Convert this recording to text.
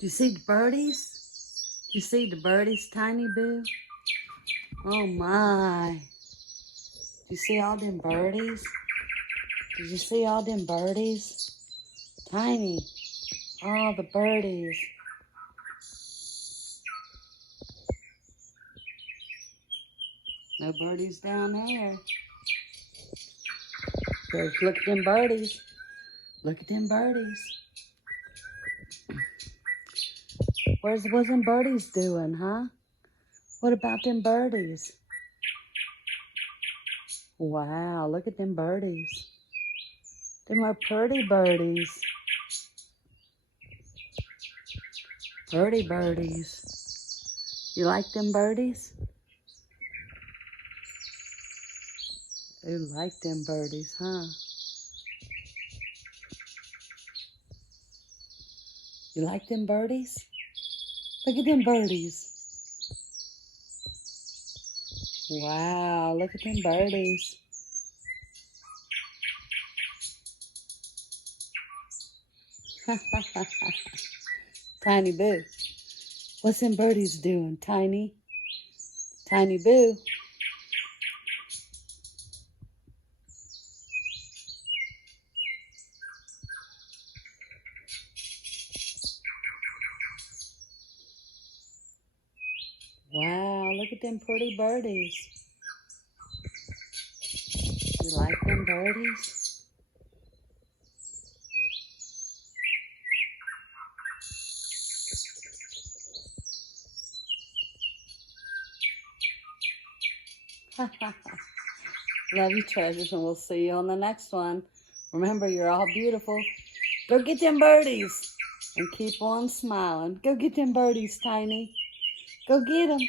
Do you see the birdies? Do you see the birdies, Tiny Boo? Oh my. Do you see all them birdies? Did you see all them birdies? Tiny. All the birdies. No birdies down there. George, look at them birdies. Look at them birdies. What's them birdies doing, huh? What about them birdies? Wow, look at them birdies. Them are pretty birdies. Pretty birdies. You like them birdies? You like them birdies, huh? You like them birdies? Look at them birdies. Wow, look at them birdies. Tiny Boo. What's them birdies doing, Tiny? Tiny Boo. Wow, look at them pretty birdies. You like them birdies? Love you, treasures, and we'll see you on the next one. Remember, you're all beautiful. Go get them birdies and keep on smiling. Go get them birdies, Tiny. Go get them.